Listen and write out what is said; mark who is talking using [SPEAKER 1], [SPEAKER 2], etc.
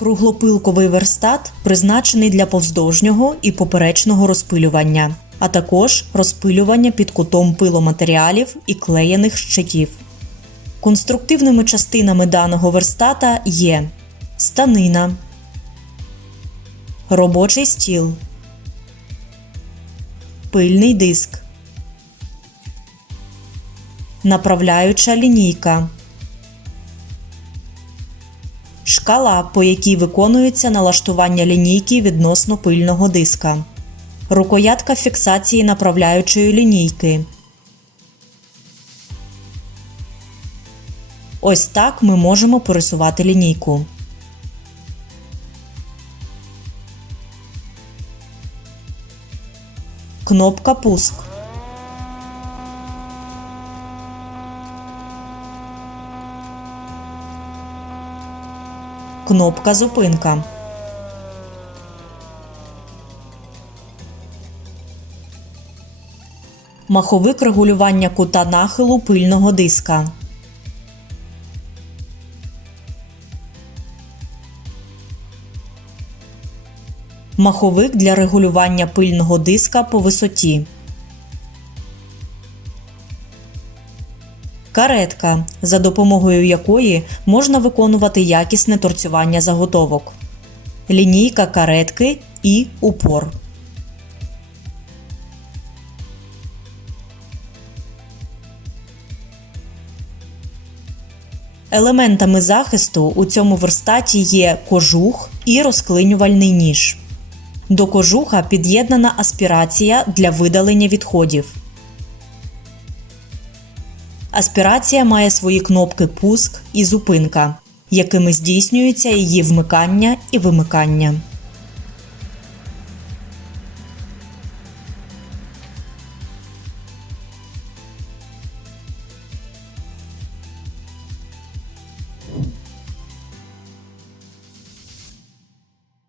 [SPEAKER 1] Круглопилковий верстат призначений для повздовжнього і поперечного розпилювання, а також розпилювання під кутом пиломатеріалів і клеєних щитів. Конструктивними частинами даного верстата є станина, робочий стіл, пильний диск, направляюча лінійка, шкала, по якій виконується налаштування лінійки відносно пильного диска, рукоятка фіксації направляючої лінійки. Ось так ми можемо пересувати лінійку. Кнопка пуск. Кнопка зупинка. Маховик регулювання кута нахилу пильного диска. Маховик для регулювання пильного диска по висоті. Каретка, за допомогою якої можна виконувати якісне торцювання заготовок. Лінійка каретки і упор. Елементами захисту у цьому верстаті є кожух і розклинювальний ніж. До кожуха під'єднана аспірація для видалення відходів. Аспірація має свої кнопки пуск і зупинка, якими здійснюється її вмикання і вимикання.